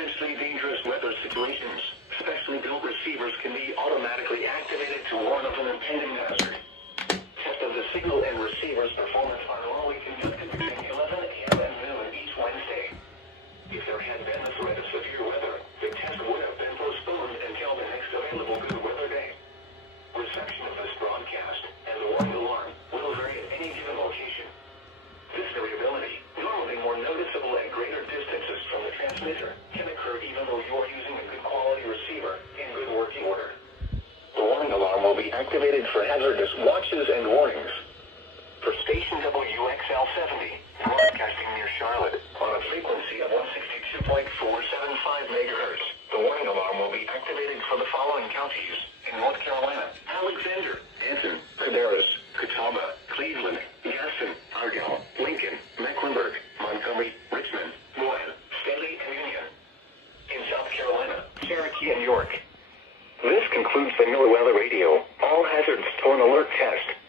potentially dangerous weather situations. Specially built receivers can be automatically activated to warn of an impending hazard. Test of the signal and receiver's performance are normally conducted between 11 a.m. and noon each Wednesday. If there had been a threat of severe weather, the test would have been postponed until the next available good weather day. Reception of this broadcast and the warning alarm will vary at any given location. This variability, normally more noticeable at greater distances from the transmitter, can occur even though you are using a good quality receiver in good working order. The warning alarm will be activated for hazardous watches and warnings. For station WXL70, broadcasting near Charlotte, on a frequency of 162.475 MHz, the warning alarm will be activated for the following counties in North Carolina: Alexander, Anson, Cabarrus, Catawba, Cleveland, Gaston, Argyle, Lincoln, Mecklenburg, Montgomery, Richmond, Moyle, Stanley, and Union. In South Carolina, Cherokee, and York. This concludes the NOAA Weather Radio All Hazards Torn Alert Test.